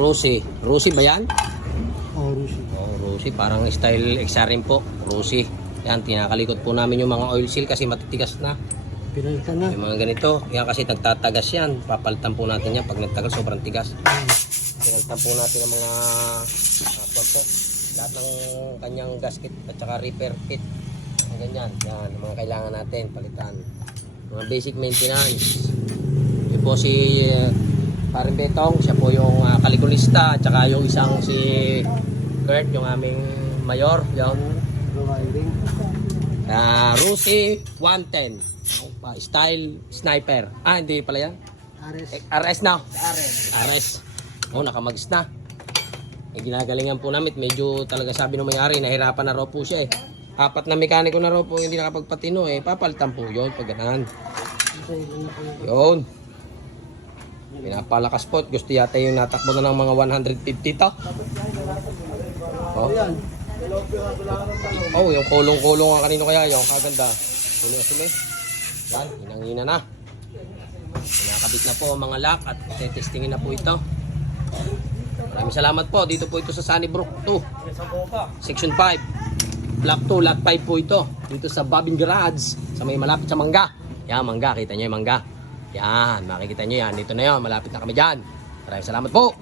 Rosy. Rosy ba yan? Oh, Rusi. Oh, Rosy. Parang style XRM po. Rosy. Yan, tinakalikot po namin yung mga oil seal kasi matitigas na. Pinalitan na. Yung mga ganito. Yan kasi nagtatagas yan. Papalitan po natin yan. Pag nagtagal, sobrang tigas. Pinalitan po natin ang mga po, lahat ng kanyang gasket at saka repair kit. Ang ganyan. Yan, ang mga kailangan natin. Palitan. Mga basic maintenance. Yun po si Paring Betong. Siya po yung kalikulista. At saka yung isang si Kurt, yung aming mayor. Yung Wiring. Rusi 110. Style sniper. Hindi pala yan. RS na. RS. Oh, nakamagis na. Ginagalingan po namin. Medyo talaga sabi ng may-ari, nahirapan na raw po siya eh. 4 na mekaniko na raw po hindi nakapagpatino eh. Papalitan po yun pag ganahan. Yun. Pinapalakas po. Gusto yata yung natakbo na ng mga 150 to. Oh, yung kulong-kulong ang kanino kaya yung kaganda. Sili-sili. Yan, hinangina na. Pinakabit na po ang mga lock at testingin na po ito. Maraming salamat po. Dito po ito sa Sunnybrook 2. Section 5. Block 2, lot 5 po ito. Dito sa Bobbin Garage. Sa may malapit sa Mangga. Yan, Mangga. Kita nyo yung Mangga. Yan, makikita nyo yan. Dito na yun. Malapit na kami dyan. Maraming salamat po.